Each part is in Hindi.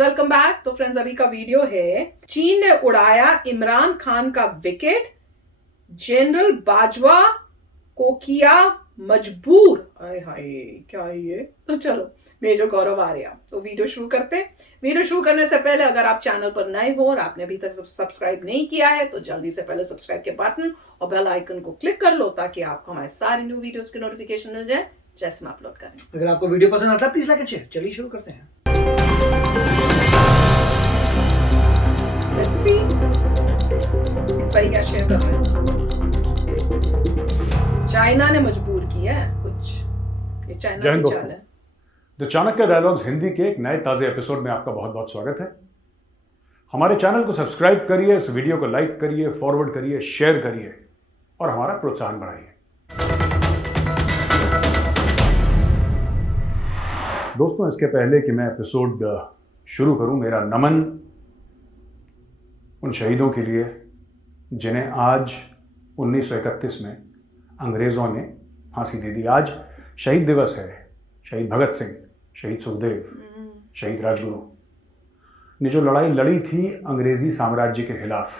Welcome back. तो फ्रेंड्स, अभी का वीडियो है, चीन ने उड़ाया इमरान खान का विकेट, जनरल बाजवा को किया मजबूर। हाय हाय, क्या है ये। तो चलो, मेजर गौरव आर्या। तो वीडियो शुरू करते हैं। वीडियो शुरू करने से पहले अगर आप चैनल पर नए हो और आपने अभी तक सब्सक्राइब नहीं किया है तो जल्दी से पहले सब्सक्राइब के बटन और बेल आइकन को क्लिक कर लो ताकि आपको हमारे सारे न्यू वीडियोस के नोटिफिकेशन मिल जाए जैसे हम अपलोड करें। अगर आपको वीडियो पसंद आता है प्लीज लाइक एंड शेयर। चलिए शुरू करते हैं। लेट्स सी इस बार क्या शेयर कर रहे हैं। चाइना ने मजबूर किया है कुछ, ये चाइना की चाल है। द चाणक्य डायलॉग्स हिंदी के एक नए ताजे एपिसोड में आपका बहुत बहुत स्वागत है। हमारे चैनल को सब्सक्राइब करिए, इस वीडियो को लाइक करिए, फॉरवर्ड करिए, शेयर करिए और हमारा प्रोत्साहन बढ़ाइए। दोस्तों, इसके पहले कि मैं एपिसोड शुरू करूं, मेरा नमन उन शहीदों के लिए जिन्हें आज 1931 में अंग्रेज़ों ने फांसी दे दी। आज शहीद दिवस है। शहीद भगत सिंह, शहीद सुखदेव, शहीद राजगुरु ने जो लड़ाई लड़ी थी अंग्रेज़ी साम्राज्य के खिलाफ,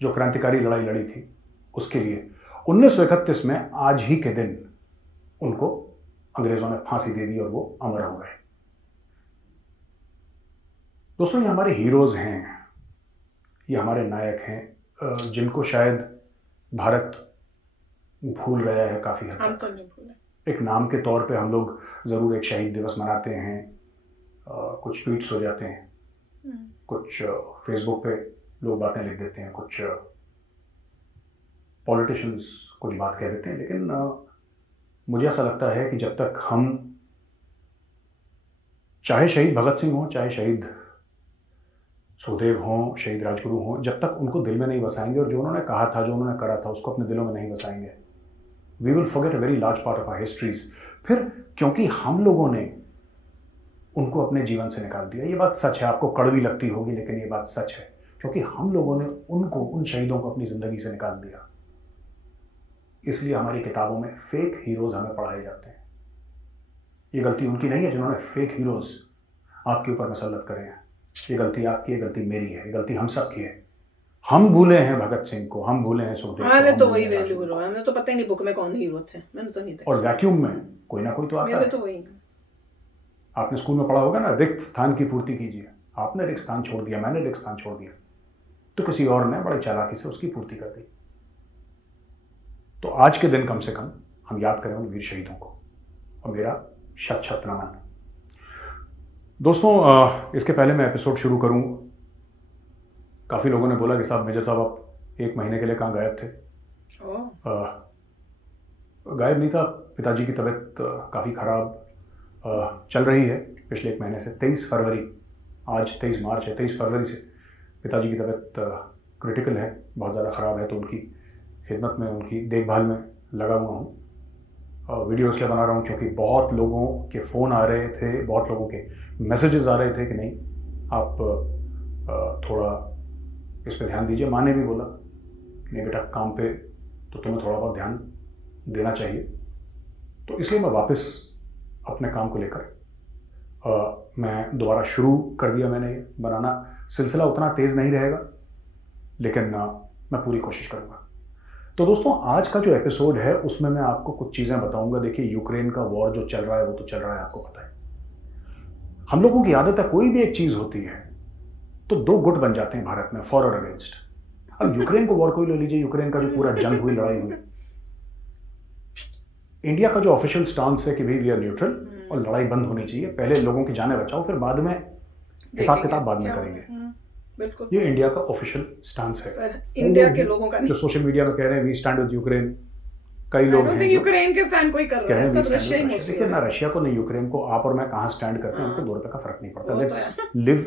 जो क्रांतिकारी लड़ाई लड़ी थी, उसके लिए 1931 में आज ही के दिन उनको अंग्रेज़ों ने फांसी दे दी और वो अमर हो गए। दोस्तों, ये हमारे हीरोज़ हैं, ये हमारे नायक हैं जिनको शायद भारत भूल गया है काफ़ी हद तक। हम तो नहीं भूले। एक नाम के तौर पे हम लोग ज़रूर एक शहीद दिवस मनाते हैं, कुछ ट्वीट्स हो जाते हैं, कुछ फेसबुक पे लोग बातें लिख देते हैं, कुछ पॉलिटिशियंस कुछ बात कह देते हैं, लेकिन मुझे ऐसा लगता है कि जब तक हम, चाहे शहीद भगत सिंह हों, चाहे शहीद सुखदेव हों, शहीद राजगुरु हों, जब तक उनको दिल में नहीं बसाएंगे और जो उन्होंने कहा था, जो उन्होंने करा था, उसको अपने दिलों में नहीं बसाएंगे, we will forget a very large part of our histories. फिर क्योंकि हम लोगों ने उनको अपने जीवन से निकाल दिया। ये बात सच है, आपको कड़वी लगती होगी लेकिन ये बात सच है, क्योंकि हम लोगों ने उनको, उन शहीदों को अपनी ज़िंदगी से निकाल दिया। इसलिए हमारी किताबों में फेक हीरोज़ हमें पढ़ाए जाते हैं। ये गलती उनकी नहीं है जिन्होंने फेक हीरोज़ आपके ऊपर मसल्लत करे हैं। ये गलती आपकी, ये गलती मेरी है, ये गलती हम सब की है। हम भूले हैं भगत सिंह को, हम भूले हैं सुखदेव को। मैंने तो वही वैल्यू हीरो, हमें तो पता ही नहीं बुक में कौन हीरो थे, मैंने तो नहीं देखा। और वैक्यूम में कोई ना कोई तो आता मेरे है। तो वही। आपने स्कूल में पढ़ा होगा ना, रिक्त स्थान की पूर्ति कीजिए। आपने रिक्त स्थान छोड़ दिया, मैंने रिक्त स्थान छोड़ दिया, तो किसी और ने बड़े चालाकी से उसकी पूर्ति कर दी। तो आज के दिन कम से कम हम याद करें उन वीर शहीदों को, और मेरा शत शत नमन। दोस्तों, इसके पहले मैं एपिसोड शुरू करूं, काफ़ी लोगों ने बोला कि साहब, मेजर साहब, आप 1 महीने के लिए कहाँ गायब थे। गायब नहीं था, पिताजी की तबीयत काफ़ी ख़राब चल रही है पिछले 1 महीने से। 23 फरवरी, आज 23 मार्च है, 23 फरवरी से पिताजी की तबीयत क्रिटिकल है, बहुत ज़्यादा ख़राब है। तो उनकी खिदमत में, उनकी देखभाल में लगा हुआ हूँ। वीडियो इसलिए बना रहा हूँ क्योंकि बहुत लोगों के फ़ोन आ रहे थे, बहुत लोगों के मैसेजेस आ रहे थे कि नहीं, आप थोड़ा इस पे ध्यान दीजिए। माँ ने भी बोला कि नहीं बेटा, काम पे तो तुम्हें थोड़ा बहुत ध्यान देना चाहिए। तो इसलिए मैं वापस अपने काम को लेकर मैं दोबारा शुरू कर दिया मैंने ये बनाना। सिलसिला उतना तेज़ नहीं रहेगा, लेकिन मैं पूरी कोशिश करूँगा। तो दोस्तों, आज का जो एपिसोड है उसमें मैं आपको कुछ चीज़ें बताऊंगा। देखिए, यूक्रेन का वॉर जो चल रहा है वो तो चल रहा है, आपको पता है। हम लोगों की आदत है, कोई भी एक चीज़ होती है तो 2 गुट बन जाते हैं भारत में, फॉर और अगेंस्ट। अब यूक्रेन को वॉर को ही ले लीजिए, यूक्रेन का जो पूरा जंग हुई, लड़ाई हुई, इंडिया का जो ऑफिशियल स्टांस है कि भाई वी आर न्यूट्रल और लड़ाई बंद होनी चाहिए, पहले लोगों की जानें बचाओ, फिर बाद में हिसाब किताब बाद में करेंगे। बिल्कुल, ये इंडिया का ऑफिशियल स्टांस है। इंडिया के लोगों का नहीं। जो सोशल मीडिया में कह रहे हैं वी स्टैंड विद यूक्रेन, कई लोग हैं यूक्रेन के स्टैंड कोई कर रहा है, सब रशिया ही मोस्टली। देखिए, ना रशिया को, नहीं यूक्रेन को, आप और मैं कहाँ स्टैंड करते हैं, हमको 2 रुपये का फर्क नहीं पड़ता। Let's live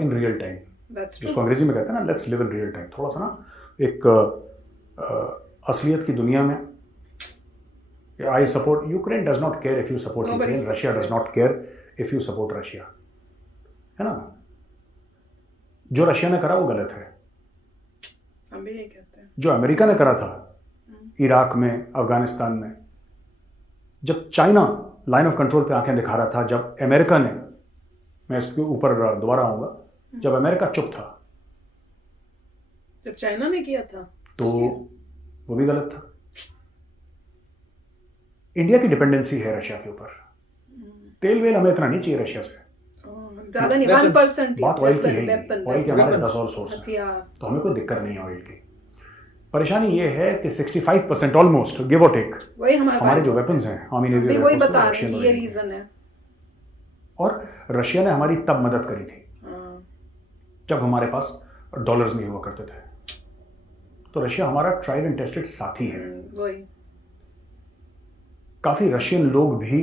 in real time, जिसको अंग्रेजी में कहते हैं ना, let's live in real time. थोड़ा सा ना एक असलियत की दुनिया में, I support Ukraine, does not care if you support Ukraine, Russia does not care if you support Russia, है ना। जो रशिया ने करा वो गलत है, हम भी यही कहते हैं। जो अमेरिका ने करा था इराक में, अफगानिस्तान में, जब चाइना लाइन ऑफ कंट्रोल पे आंखें दिखा रहा था, जब अमेरिका ने मैं इसके ऊपर दोबारा आऊँगा, जब अमेरिका चुप था जब चाइना ने किया था तो वो भी गलत था। इंडिया की डिपेंडेंसी है रशिया के ऊपर, तेल वेल हमें इतना नहीं चाहिए रशिया से, ज्यादा नहीं, 1% बात ऑयल की है, ऑयल के हमारे 10 और सोर्स हैं, हथियार। तो हमें कोई दिक्कत नहीं है ऑयल की। परेशानी ये है कि 65% ऑलमोस्ट गिव और टेक वही हमारे जो वेपन्स हैं, आर्मी नेवी वही बता रहे हैं कि ये रीजन है। और रशिया ने हमारी तब मदद करी थी जब हमारे पास डॉलर्स नहीं हुआ करते थे, तो रशिया हमारा ट्राइड एंड टेस्टेड साथी है। वही काफी रशियन लोग भी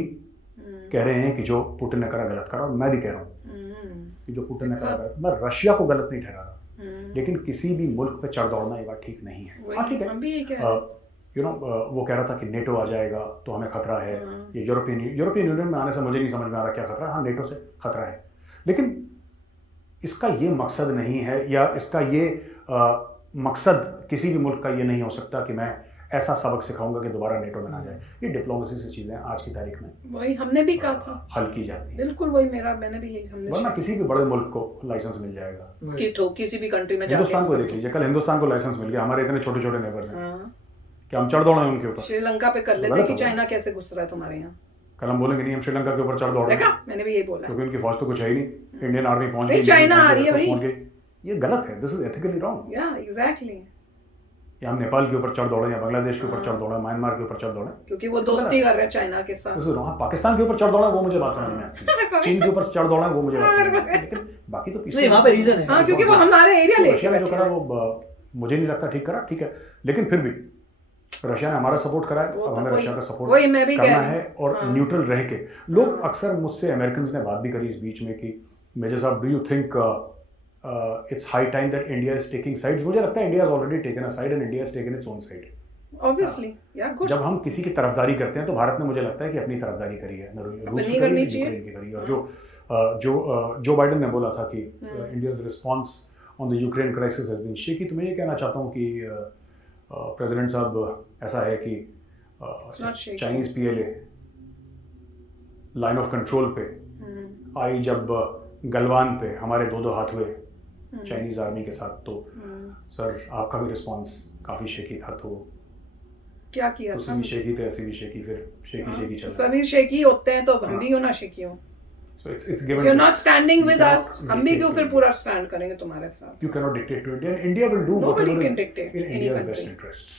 कह रहे हैं कि जो पुतिन ने करा गलत करा, और मैं भी कह रहा हूँ कि जो पुतिन ने करा गलत, मैं रशिया को गलत नहीं ठहरा रहा, लेकिन किसी भी मुल्क पे चढ़ दौड़ना ये बात ठीक नहीं है। हाँ ठीक है, वो कह रहा था कि नेटो आ जाएगा तो हमें खतरा है, ये यूरोपियन यूनियन में आने से मुझे नहीं समझ में आ रहा क्या खतरा है। हाँ, नेटो से खतरा है, लेकिन इसका ये मकसद नहीं है, या इसका ये मकसद किसी भी मुल्क का ये नहीं हो सकता कि मैं ऐसा सबक सिखाऊंगा कि दोबारा नेटो में ना जाए। ये डिप्लोमेसी से चीजें आज की तारीख में वही हमने भी कहा था हल की जाती है। बिल्कुल वही मैंने भी यही हमने वरना किसी भी बड़े मुल्क को लाइसेंस मिल जाएगा कि तो किसी भी कंट्री में हिंदुस्तान को देख लीजिए, कल हिंदुस्तान को लाइसेंस मिल गया, हमारे इतने छोटे छोटे नेबर्स हैं कि हम चढ़ दौड़े हैं उनके ऊपर। श्रीलंका पे कर लेते कि चाइना कैसे घुस रहा है तुम्हारे यहाँ, कल हम बोलेंगे नहीं हम श्रीलंका के ऊपर चढ़ दौड़, देखा मैंने भी यही बोला, क्योंकि उनकी फौज तो कुछ है ही नहीं, इंडियन आर्मी पहुंच गई, चाइना आ रही है भाई, ये गलत है, दिस इज एथिकली रॉन्ग। या एग्जैक्टली, या हम नेपाल के ऊपर चढ़ दौड़े, या बांग्लादेश के ऊपर चढ़ दौड़े, म्यांमार के ऊपर चढ़ दौड़े, क्योंकि वो दोस्ती कर रहे हैं चाइना के साथ। पाकिस्तान के ऊपर चढ़ दौड़े वो मुझे बात समझ में आती है, चीन के ऊपर चढ़ दौड़े वो मुझे बात समझ में आती है, लेकिन बाकी तो नहीं, वहाँ पे रीजन है। हाँ, क्योंकि वो हमारे एरिया ले रशिया ने जो करा वो मुझे नहीं लगता ठीक करा, ठीक है, लेकिन फिर भी रशिया ने हमारा सपोर्ट करा है, अब हमें रशिया का सपोर्ट करना है और न्यूट्रल रह के। लोग अक्सर मुझसे अमेरिकन ने बात भी करी इस बीच में कि मेजर साहब, do you think it's high time that India is taking sides? मुझे लगता है India has already taken a side and India has taken its own side. Obviously, या गुड। जब हम किसी की तरफदारी करते हैं तो भारत ने मुझे लगता है कि अपनी तरफदारी करी है, रूस की करी, यूक्रेन की करी, और जो बाइडेन ने बोला था कि India's response on the Ukraine crisis has been shaky, तो मैं ये कहना चाहता हूँ कि प्रेसिडेंट साहब, ऐसा है कि Chinese PLA line of control पे आई, जब गलवान पे हमारे दो हाथ हुए चाइनीज आर्मी के साथ, तो सर आपका भी रिस्पांस काफ़ी शेकी था, तो क्या किया था? भी शेकी थे, ऐसे भी शेकी, फिर शेकी चल, सभी शेकी होते हैं, तो हम भी क्यों ना शेकी हो? So it's given. You're not standing with us. हम भी क्यों फिर पूरा stand करेंगे तुम्हारे साथ? You cannot dictate to India. India will do whatever is in India's best interests.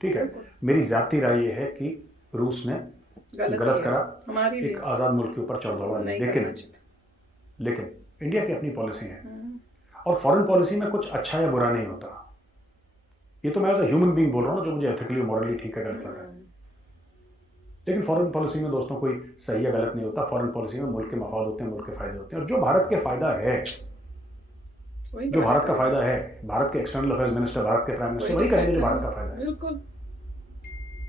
ठीक है, मेरी ज़ाती राय ये है कि रूस ने गलत करा, एक आज़ाद मुल्क के ऊपर चढ़ दौड़ा, लेकिन इंडिया की अपनी पॉलिसी है, और फॉरेन पॉलिसी में कुछ अच्छा या बुरा नहीं होता। ये तो मैं एज अ ह्यूमन बीइंग बोल रहा हूँ ना, जो मुझे एथिकली मॉरली ठीक है गलत लग रहा है, लेकिन फॉरेन पॉलिसी में दोस्तों कोई सही या गलत नहीं होता। फॉरेन पॉलिसी में मुल्क के मफाद होते हैं, मुल्क के फायदे होते हैं, और जो भारत के फायदा है, जो भारत का फायदा है, भारत के एक्सटर्नल अफेयर्स मिनिस्टर, भारत के प्राइम मिनिस्टर वही करेंगे जो भारत का फायदा है, बिल्कुल।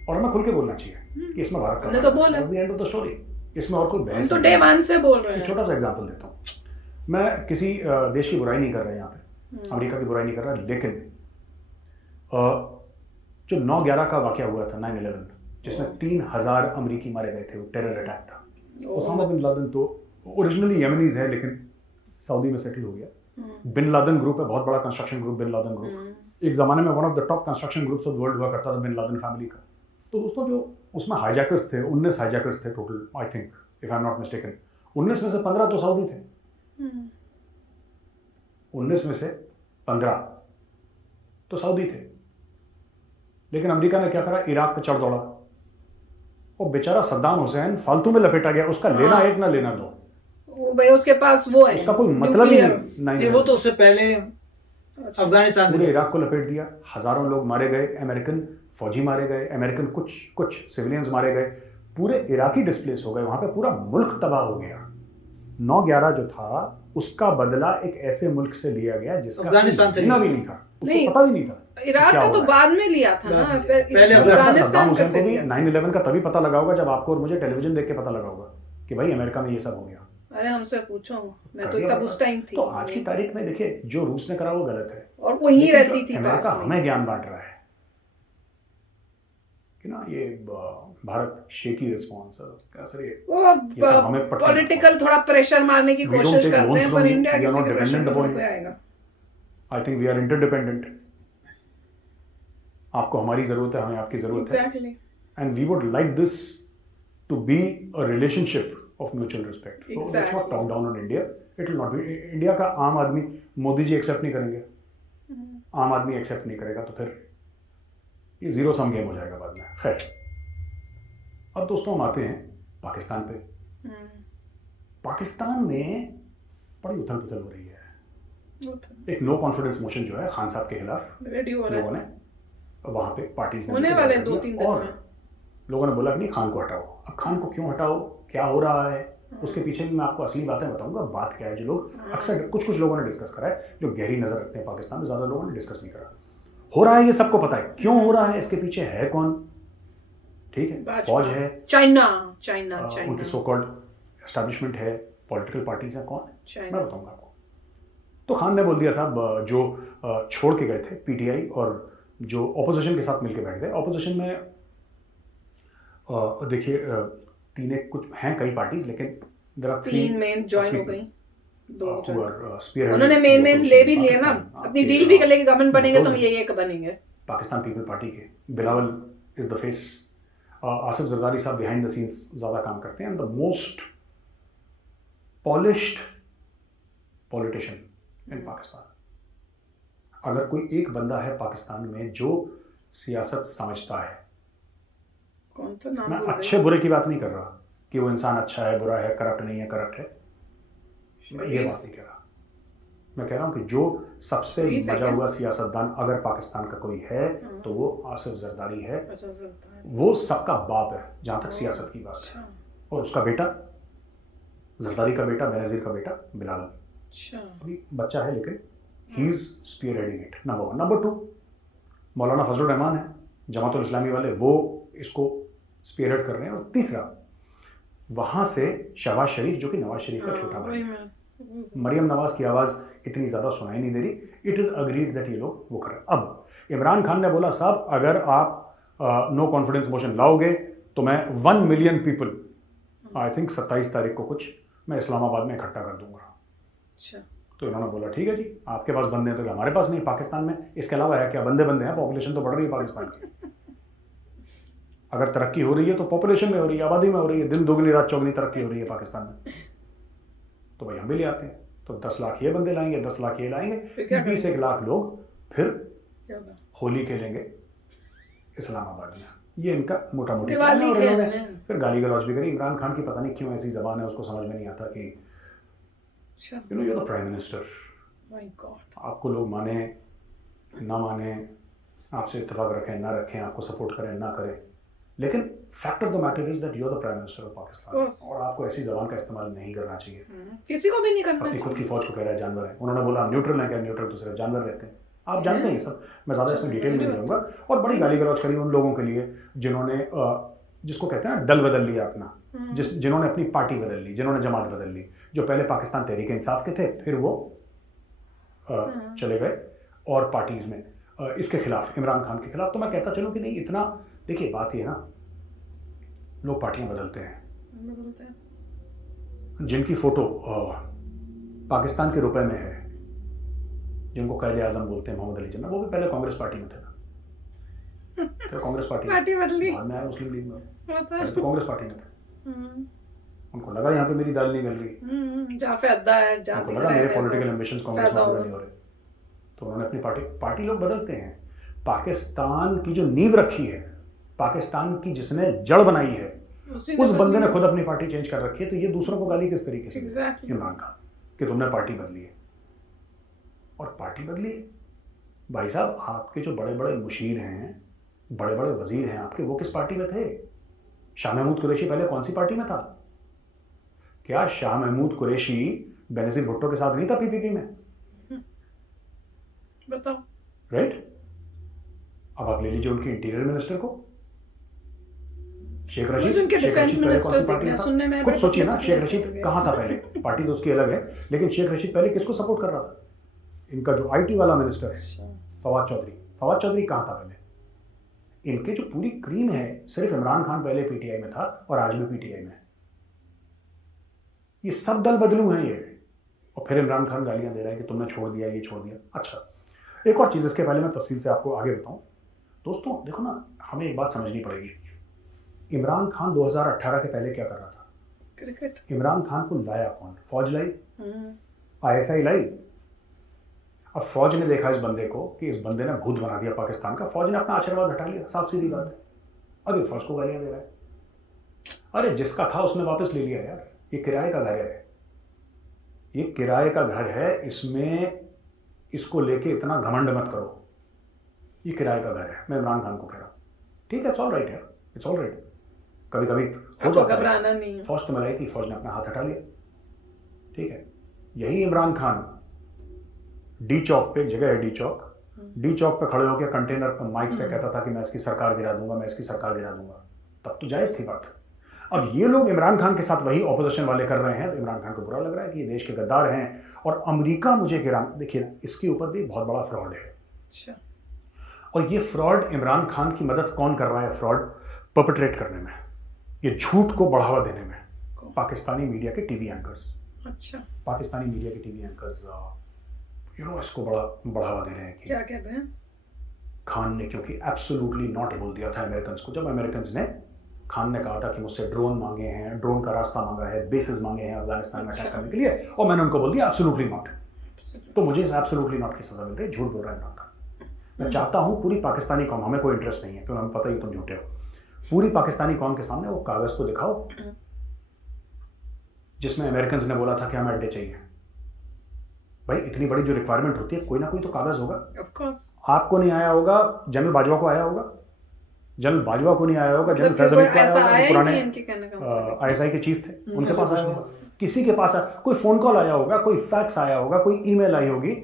और हमें खुल के बोलना चाहिए कि इसमें भारत का फायदा है, that's the end of the story. इसमें और कोई बहस तो डे वन से बोल रहे हैं। छोटा सा एग्जांपल देता हूँ, मैं किसी देश की बुराई नहीं कर रहा यहाँ पे, अमेरिका की बुराई नहीं कर रहा, लेकिन जो 9/11 का वाकया हुआ था, 9/11, जिसमें 3000 अमरीकी मारे गए थे, वो टेरर अटैक था। ओसामा बिन लादेन तो ओरिजिनली यमनीज है, लेकिन सऊदी में सेटल हो गया। बिन लादेन ग्रुप है, बहुत बड़ा construction group, Bin Laden group एक ज़माने में one of the top construction groups of world हुआ करता था, बिन लादेन फैमिली का। तो दोस्तों जो उसमें हाईजैकर्स थे, 19 हाईजैकर्स थे total, I think, if I am not mistaken. 19 में से 15 तो सऊदी थे, 19 में से 15 तो सऊदी थे, लेकिन अमेरिका ने क्या करा, इराक पे चढ़ दौड़ा। वो बेचारा सद्दाम हुसैन फालतू में लपेटा गया, उसका लेना एक ना लेना दो, वो भाई उसके पास वो है, उसका कोई मतलब ही नहीं। वो तो उससे पहले अफगानिस्तान पूरे इराक को लपेट दिया, हजारों लोग मारे गए, अमेरिकन फौजी मारे गए, अमेरिकन कुछ सिविलियंस मारे गए, पूरे इराकी डिस्प्लेस हो गए, वहां पे पूरा मुल्क तबाह हो गया। 9/11 जो था उसका बदला एक ऐसे मुल्क से लिया गया जिसका अफगानिस्तान से भी नहीं था, उसको पता भी नहीं था। इराक का तो बाद में लिया था ना, पहले अफगानिस्तान हुसैन को भी 9/11 का तभी पता लगा होगा जब आपको और मुझे टेलीविजन देख के पता लगा होगा कि भाई अमेरिका में ये सब हो गया। अरे हमसे पूछो, मैं तो तब उस टाइम थी। तो आज की तारीख में देखिए, जो रूस ने करा वो गलत है, और वही रहती थी अमेरिका हमें ज्ञान बांट रहा है कि ना ये भारत शेकी रिस्पॉन्स क्या सर ये वो सब हमें पटकन पॉलिटिकल थोड़ा प्रेशर मारने की We don't कोशिश take करते loans हैं, from पर you. इंडिया We are किसी not के प्रेशर dependent में upon थोड़ी कोई you. आएगा। I think we are interdependent. आपको हमारी ज़रूरत है, हमें आपकी ज़रूरत है, exactly and we would like this to be a relationship of mutual respect. That's not top down on India, it will not be. India का आम आदमी मोदी जी एक्सेप्ट नहीं करेंगे, आम आदमी एक्सेप्ट नहीं करेगा, तो फिर ये जीरो सम गेम हो जाएगा बाद में। खैर, अब दोस्तों हम आते हैं पाकिस्तान पे। पाकिस्तान में बड़ी उथल पुथल हो रही है। एक नो कॉन्फिडेंस मोशन जो है खान साहब के खिलाफ रेडी हो रहा लोगों ने वहां पे पार्टीज ने होने मिलकर वाले बैठक 2-3 किया दिन और में। लोगों ने बोला कि नहीं, खान को हटाओ। अब खान को क्यों हटाओ, क्या हो रहा है, उसके पीछे भी मैं आपको असली बातें बताऊंगा। बात क्या है जो लोग अक्सर कुछ लोगों ने डिस्कस करा है, जो गहरी नजर रखते हैं पाकिस्तान में, ज्यादा लोगों ने डिस्कस नहीं करा। हो रहा है, ये सबको पता है क्यों हो रहा है, इसके पीछे है कौन। ठीक है, फौज है, चाइना उनकी सो कॉल्ड एस्टैब्लिशमेंट है, पॉलिटिकल पार्टीज हैं, कौन है मैं बताऊंगा आपको। तो खान ने बोल दिया साहब, जो छोड़ के गए थे पीटीआई और जो ऑपोजिशन के साथ मिलकर बैठ गए। ऑपोजिशन में देखिए कुछ हैं कई पार्टीज, लेकिन तीन मेन ज्वाइन हो गई, उन्होंने मेन ले भी लिया ना, अपनी डील भी कर लेके गवर्नमेंट बनेंगे तो हम ये एक बनेंगे। पाकिस्तान पीपल पार्टी के Bilawal is the face. Asif Zardari साहब बिहाइंड द सीन्स ज़्यादा काम करते हैं, and the most polished politician इन पाकिस्तान। अगर कोई एक बंदा है पाकिस्तान में जो सियासत समझता है, कौन तो नाम मैं भूल अच्छे बुरे की बात नहीं कर रहा कि वो इंसान अच्छा है, बुरा है, करप्ट नहीं है, करप्ट है, मैं ये बात नहीं कह रहा। मैं कह रहा हूँ कि जो सबसे मजा हुआ सियासतदान अगर पाकिस्तान का कोई है तो वो आसिफ जरदारी है। वो सबका बाप है जहाँ तक सियासत की बात है, और उसका बेटा जरदारी का बेटा, बेनज़ीर का बेटा बिलाल, अभी बच्चा है लेकिन he is spearheading it, number 1। Number 2 Maulana Fazlur Rahman है, जमातुल इस्लामी वाले, वो इसको स्पीयरहेड कर रहे हैं। और तीसरा वहाँ से शहबाज शरीफ, जो कि नवाज शरीफ का छोटा भाई है। मरियम नवाज की आवाज़ इतनी ज़्यादा सुनाई नहीं दे रही। इट इज़ अग्रीड दैट ये लोग वो कर रहे हैं। अब इमरान खान ने बोला साहब अगर आप नो कॉन्फिडेंस मोशन लाओगे तो मैं 1 मिलियन पीपल, आई थिंक 27 तारीख को कुछ, मैं इस्लामाबाद में इकट्ठा कर दूंगा। तो इन्होंने बोला ठीक है जी, आपके पास बंदे हैं तो क्या हमारे पास नहीं, पाकिस्तान में इसके अलावा है क्या, बंदे हैं, पॉपुलेशन तो बढ़ रही है पाकिस्तान की। अगर तरक्की हो रही है तो पॉपुलेशन में हो रही है, आबादी में हो रही है, दिन दोगुनी रात चौगुनी तरक्की हो रही है पाकिस्तान में, तो भाई हम भी ले आते हैं। तो 10 लाख ये बंदे लाएंगे, 10 लाख ये लाएंगे, 20-1 लाख लोग फिर होली खेलेंगे इस्लामाबाद में। ये इनका मोटा मोटी फिर गाली गलौज भी करी। इमरान खान की पता नहीं क्यों ऐसी जबान है, उसको समझ में नहीं आता कि you know you are the prime minister, आपको लोग माने ना माने, आपसे इत्तेफाक रखें ना रखें, आपको सपोर्ट करें ना करें, लेकिन fact of the matter is that you are the prime minister of Pakistan, और आपको ऐसी जबान का इस्तेमाल नहीं करना चाहिए। किसी को भी नहीं करना चाहिए। खुद की फौज को कह रहा है जानवर है, उन्होंने बोला न्यूट्रल है, क्या न्यूट्रल तो सिर्फ जानवर रहते हैं, आप जानते हैं ये सब, मैं ज़्यादा इसमें डिटेल में नहीं जाऊँगा। और बड़ी गाली गलौज करी उन लोगों के लिए जिन्होंने जिसको कहते हैं ना दल बदल लिया अपना, जिन्होंने अपनी पार्टी बदल ली, जिन्होंने जमात बदल ली, जो पहले पाकिस्तान तहरीक इंसाफ के थे फिर वो चले गए और पार्टीज में इसके खिलाफ, इमरान खान के खिलाफ। तो मैं कहता चलूँ कि नहीं, इतना देखिए बात ये ना, लोग पार्टियां बदलते हैं। जिनकी फोटो पाकिस्तान के रुपए में है, जिनको कायदे आजम बोलते हैं, मोहम्मद अली जिन्ना, वो भी पहले कांग्रेस पार्टी में थे ना, तो कांग्रेस पार्टी बदली, बाद में आया मुस्लिम लीग में, तो कांग्रेस पार्टी में थे। उनको लगा यहाँ पे मेरी दाल नहीं गल रही, जहाँ पे अद्दा है, उनको लगा मेरे पॉलिटिकल एम्बिशंस कांग्रेस में पूरे नहीं हो रहे, तो उन्होंने अपनी पार्टी लोग बदलते हैं। पाकिस्तान की जो नींव रखी है, पाकिस्तान की जिसने जड़ बनाई है, उस बंदे ने खुद अपनी पार्टी चेंज कर रखी है। तो ये दूसरों को गाली किस तरीके से इमरान खान कि तुमने पार्टी बदली है, और पार्टी बदली है। भाई साहब आपके जो बड़े बड़े मुशीर हैं, बड़े बड़े वजीर हैं आपके, वो किस पार्टी में थे? शाह महमूद कुरैशी पहले कौन सी पार्टी में था? क्या शाह महमूद कुरैशी बेनज़ीर भुट्टो के साथ नहीं था पीपीपी में? बताओ, राइट? अब आप ले लीजिए उनके इंटीरियर मिनिस्टर को, शेख रशीद पहले कौन सी पार्टी में था? खुद सोचिए ना, शेख रशीद कहाँ था पहले? पार्टी तो उसकी अलग है, लेकिन शेख रशीद पहले किसको सपोर्ट कर रहा था? इनका जो आईटी वाला मिनिस्टर है फवाद चौधरी कहाँ था पहले? इनके जो पूरी क्रीम है, सिर्फ इमरान खान पहले पीटीआई में था और आज भी पीटीआई में है। ये सब दल बदलू हैं ये, और फिर इमरान खान गालियां दे रहा है कि तुमने छोड़ दिया, ये छोड़ दिया। अच्छा, एक और चीज़, इसके पहले मैं तफसील से आपको आगे बताऊं। दोस्तों देखो ना, हमें एक बात समझनी पड़ेगी। इमरान खान 2018 के पहले क्या कर रहा था? क्रिकेट। इमरान खान को लाया कौन? फौज लाई, आईएसआई लाई। अब फौज ने देखा इस बंदे को कि इस बंदे ने भूत बना दिया पाकिस्तान का, फौज ने अपना आशीर्वाद हटा लिया, साफ सीधी बात है। अब ये फौज को गालियां दे रहा है। अरे जिसका था उसने वापस ले लिया यार, ये किराए का घर है, ये किराए का घर है, इसमें इसको लेके इतना घमंड मत करो। ये किराए का घर है, मैं इमरान खान को कह रहा हूँ। ठीक है, इट्स ऑल राइट यार, इट्स ऑल राइट। कभी कभी हो जाता घबराना नहीं है। फौज तो मिलाई थी, फौज ने अपना हाथ हटा लिया। ठीक है, यही इमरान खान डी चौक पे, जगह है डी चौक पे खड़े होकर कंटेनर पर माइक से कहता था कि मैं इसकी सरकार गिरा दूंगा, मैं इसकी सरकार गिरा दूंगा। तब तो जायज़ थी बात। अब ये लोग इमरान खान के साथ वही ऑपोजिशन वाले कर रहे हैं, तो इमरान खान को बुरा लग रहा है कि ये देश के गद्दार हैं और अमेरिका मुझे गिरा। देखिए ना, इसके ऊपर भी बहुत बड़ा फ्रॉड है। अच्छा। और ये फ्रॉड, इमरान खान की मदद कौन कर रहा है फ्रॉड परपेट्रेट करने में, ये झूठ को बढ़ावा देने में? पाकिस्तानी मीडिया के टीवी एंकर्स। अच्छा। पाकिस्तानी मीडिया के टीवी एंकर्स इसको बड़ा बढ़ावा दे रहे हैं कि क्या कह रहे हैं? खान ने क्योंकि एब्सोल्युटली नॉट बोल दिया था अमेरिकन को, जब अमेरिकन ने, खान ने कहा था कि मुझसे ड्रोन मांगे हैं, ड्रोन का रास्ता मांगा है, बेसिस मांगे हैं अफगानिस्तान में अटैक करने के लिए, और मैंने उनको बोल दिया एब्सोल्युटली नॉट। तो मुझे इस एब्सोल्युटली नॉट की सजा मिल रही है। झूठ बोल रहा है इमरान खान। मैं चाहता हूँ पूरी पाकिस्तानी कौम, हमें कोई इंटरेस्ट नहीं है क्योंकि हमें पता ही तुम झूठे हो, पूरी पाकिस्तानी कौम के सामने वो कागज को दिखाओ जिसमें अमेरिकन ने बोला था कि हमें अड्डे चाहिए। भाई इतनी बड़ी जो रिक्वायरमेंट होती है, कोई ना कोई तो कागज होगा। Of course. आपको आपको नहीं आया होगा, जनरल बाजवा को आया होगा, जनरल बाजवा को नहीं आया होगा, जनरल फैजल को आया होगा, जो पुराने आईएसआई के चीफ थे, उनके पास आया होगा। किसी के पास कोई फोन कॉल आया होगा, कोई फैक्स आया होगा, कोई ईमेल आई होगी।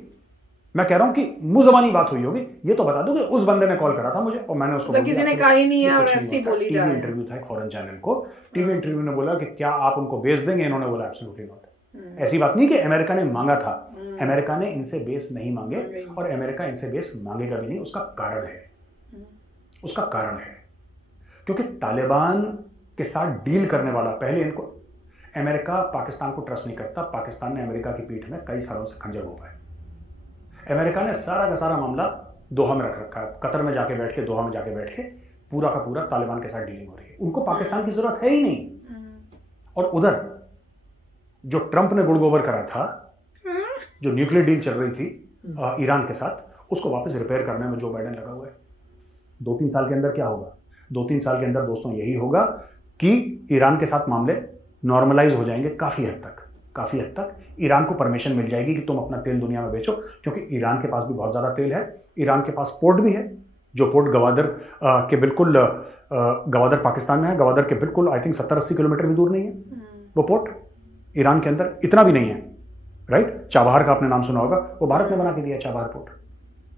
मैं कह रहा हूं कि मुंह जबानी बात हुई होगी, ये तो बता दो कि उस बंदे ने कॉल करा था मुझे और मैंने उसको मतलब किसी ने कहा ही नहीं है और ऐसी बोली जा रही है। इंटरव्यू था एक फॉरेन चैनल को, टीवी इंटरव्यू ने बोला कि क्या आप उनको बेच देंगे? इन्होंने बोला एब्सोल्युटली नॉट। ऐसी बात नहीं कि अमेरिका ने मांगा था, अमेरिका ने इनसे बेस नहीं मांगे और अमेरिका इनसे बेस मांगेगा भी नहीं। उसका कारण है, उसका कारण है क्योंकि तालिबान के साथ डील करने वाला, पहले इनको, अमेरिका पाकिस्तान को ट्रस्ट नहीं करता। पाकिस्तान ने अमेरिका की पीठ में कई सालों से खंजर घोंपा है। अमेरिका ने सारा का सारा मामला दोहा में रख रखा है, कतर में जाके बैठ के, दोहा में जाके बैठ के पूरा का पूरा तालिबान के साथ डीलिंग हो रही है। उनको पाकिस्तान की जरूरत है ही नहीं। और उधर जो ट्रंप ने गुड़गोबर करा था, जो न्यूक्लियर डील चल रही थी ईरान के साथ, उसको वापस रिपेयर करने में जो बाइडेन लगा हुआ है। 2-3 साल के अंदर क्या होगा? 2-3 साल के अंदर दोस्तों यही होगा कि ईरान के साथ मामले नॉर्मलाइज हो जाएंगे काफ़ी हद तक। काफ़ी हद तक ईरान को परमिशन मिल जाएगी कि तुम अपना तेल दुनिया में बेचो, क्योंकि ईरान के पास भी बहुत ज़्यादा तेल है। ईरान के पास पोर्ट भी है, जो पोर्ट गवादर के बिल्कुल, गवादर पाकिस्तान में है, गवादर के बिल्कुल आई थिंक 70-80 किलोमीटर भी दूर नहीं है वो पोर्ट। ईरान के अंदर इतना भी नहीं है, राइट। चाबहार का आपने नाम सुना होगा, वो भारत ने बना के दिया चाबहार पोर्ट।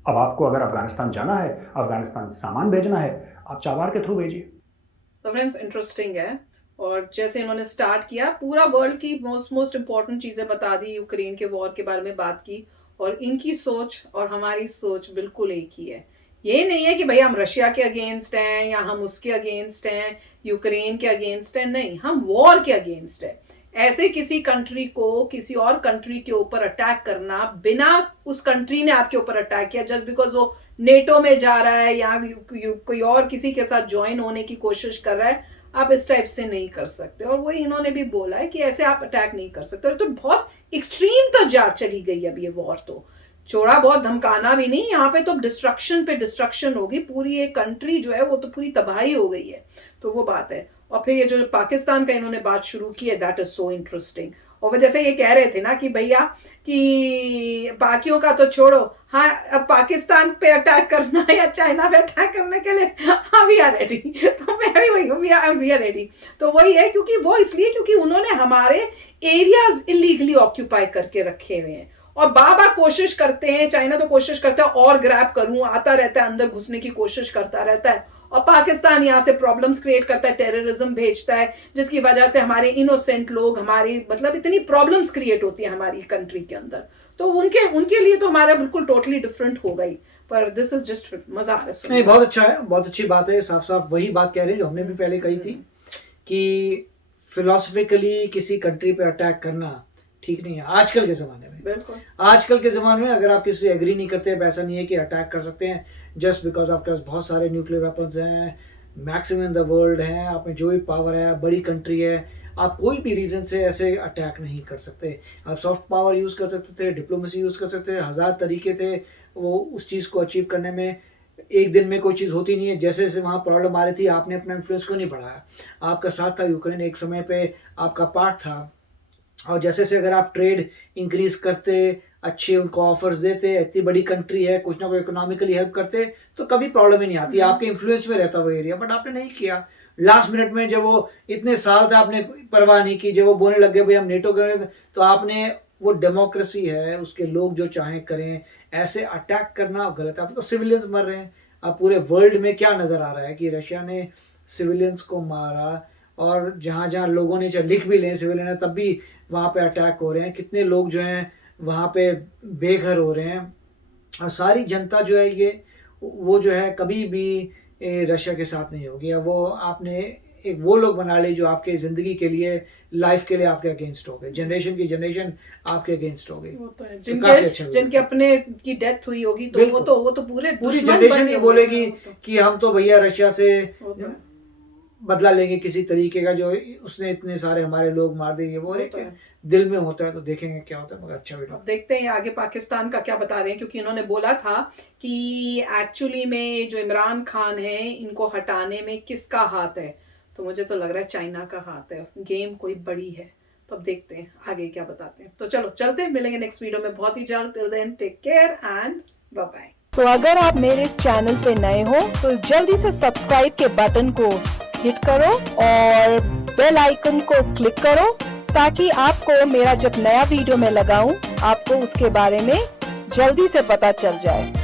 अब आपको अगर अफगानिस्तान जाना है, अफगानिस्तान सामान भेजना है, आप चाबहार के थ्रू भेजिए। तो फ्रेंड्स इंटरेस्टिंग है, और जैसे इन्होंने स्टार्ट किया, पूरा वर्ल्ड की मोस्ट इंपॉर्टेंट चीजें बता दी, यूक्रेन के वॉर के बारे में बात की, और इनकी सोच और हमारी सोच बिल्कुल एक ही है। ये नहीं है कि भाई हम रशिया के अगेंस्ट हैं या हम उसके अगेंस्ट हैं, यूक्रेन के अगेंस्ट हैं, नहीं, हम वॉर के अगेंस्ट हैं। ऐसे किसी कंट्री को किसी और कंट्री के ऊपर अटैक करना, बिना उस कंट्री ने आपके ऊपर अटैक किया, जस्ट बिकॉज वो नेटो में जा रहा है या कोई और किसी के साथ ज्वाइन होने की कोशिश कर रहा है, आप इस टाइप से नहीं कर सकते। और वही इन्होंने भी बोला है कि ऐसे आप अटैक नहीं कर सकते। और तो बहुत एक्सट्रीम तक जा चली गई अब ये वॉर, तो छोड़ा बहुत धमकाना भी नहीं, यहाँ पे तो डिस्ट्रक्शन पे डिस्ट्रक्शन होगी, पूरी एक कंट्री जो है वो तो पूरी तबाही हो गई है। तो वो बात है। और फिर ये जो पाकिस्तान का इन्होंने बात शुरू की है, दैट इज सो इंटरेस्टिंग। और जैसे ये कह रहे थे ना कि भैया कि बाकियों का तो छोड़ो, हाँ अब पाकिस्तान पे अटैक करना या चाइना पे अटैक करने के लिए हाँ वी आर रेडी। तो मैं भी वही हूँ, वी आर रेडी। तो वही है, क्योंकि वो इसलिए क्योंकि उन्होंने हमारे एरियाज इलीगली ऑक्यूपाई करके रखे हुए हैं, और बार कोशिश करते हैं, चाइना तो कोशिश करता है और ग्रैब करूं, आता रहता है, अंदर घुसने की कोशिश करता रहता है, और पाकिस्तान यहाँ से प्रॉब्लम्स क्रिएट करता है, टेररिज्म भेजता है, जिसकी वजह से हमारे इनोसेंट लोग, हमारी मतलब इतनी प्रॉब्लम्स क्रिएट होती है हमारी कंट्री के अंदर। तो उनके लिए तो हमारा बिल्कुल टोटली डिफरेंट हो गई। पर दिस इज जस्ट मजा आ रहा है सुनने नहीं, में। बहुत अच्छा है, बहुत अच्छी बात है। साफ साफ वही बात कह रहे हैं जो हमने भी पहले कही थी कि फिलोसफिकली किसी कंट्री पे अटैक करना ठीक नहीं है आजकल के ज़माने में। बिल्कुल आजकल के ज़माने में अगर आप किसी से एग्री नहीं करते, ऐसा नहीं है कि अटैक कर सकते हैं जस्ट बिकॉज आपके पास बहुत सारे न्यूक्लियर वेपन्स हैं, मैक्सिमम इन द वर्ल्ड हैं, आप में जो भी पावर है, बड़ी कंट्री है, आप कोई भी रीज़न से ऐसे अटैक नहीं कर सकते। आप सॉफ्ट पावर यूज़ कर सकते थे, डिप्लोमेसी यूज़ कर सकते थे, हज़ार तरीके थे वो उस चीज़ को अचीव करने में। एक दिन में कोई चीज़ होती नहीं है। जैसे जैसे वहाँ प्रॉब्लम आ रही थी, आपने अपना इन्फ्लुएंस क्यों नहीं बढ़ाया? आपका साथ था यूक्रेन, एक समय पे आपका पार्ट था, और जैसे जैसे अगर आप ट्रेड इंक्रीज करते, अच्छे उनको ऑफर्स देते, इतनी बड़ी कंट्री है, कुछ ना कुछ इकोनॉमिकली हेल्प करते, तो कभी प्रॉब्लम ही नहीं आती, आपके इन्फ्लुएंस में रहता वो एरिया। बट आपने नहीं किया। लास्ट मिनट में जब वो इतने साल था आपने परवाह नहीं की, जब वो बोलने लग गए भाई हम नेटो करें, तो आपने, वो डेमोक्रेसी है, उसके लोग जो चाहें करें, ऐसे अटैक करना गलत है। आप तो सिविलियंस मर रहे हैं। अब पूरे वर्ल्ड में क्या नज़र आ रहा है कि रशिया ने सिविलियंस को मारा, और जहाँ जहाँ लोगों ने चाहे लिख भी लें सिविलियन है, तब भी वहाँ पे अटैक हो रहे हैं। कितने लोग जो हैं वहाँ पे बेघर हो रहे हैं, और सारी जनता जो है ये, वो जो है कभी भी रशिया के साथ नहीं होगी। अब वो आपने एक वो लोग बना लिए जो आपके ज़िंदगी के लिए, लाइफ के लिए आपके अगेंस्ट हो गए, जनरेशन की जनरेशन आपके अगेंस्ट हो गई। वो तो है। तो काफी अच्छा जिनके अपने की डेथ हुई होगी, तो बिल्कुल। वो तो पूरी जनरेशन ये बोलेगी कि हम तो भैया रशिया से तो बदला लेंगे किसी तरीके का, जो उसने इतने सारे हमारे लोग मार दिए। वो एक दिल में होता है, तो देखेंगे क्या होता है। मगर अच्छा वीडियो अब देखते हैं आगे पाकिस्तान का क्या बता रहे हैं, क्योंकि इन्होंने बोला था कि एक्चुअली में जो इमरान खान है, इनको हटाने में किसका हाथ है? तो मुझे तो लग रहा है चाइना का हाथ है। गेम कोई बड़ी है, तो अब देखते हैं आगे क्या बताते हैं। तो चलो चलते हैं, मिलेंगे नेक्स्ट वीडियो में बहुत ही जल्द। Till then take care and bye bye. तो अगर आप मेरे इस चैनल पे नए हो तो जल्दी से सब्सक्राइब के बटन को हिट करो और बेल आइकन को क्लिक करो, ताकि आपको मेरा जब नया वीडियो मैं लगाऊं, आपको उसके बारे में जल्दी से पता चल जाए।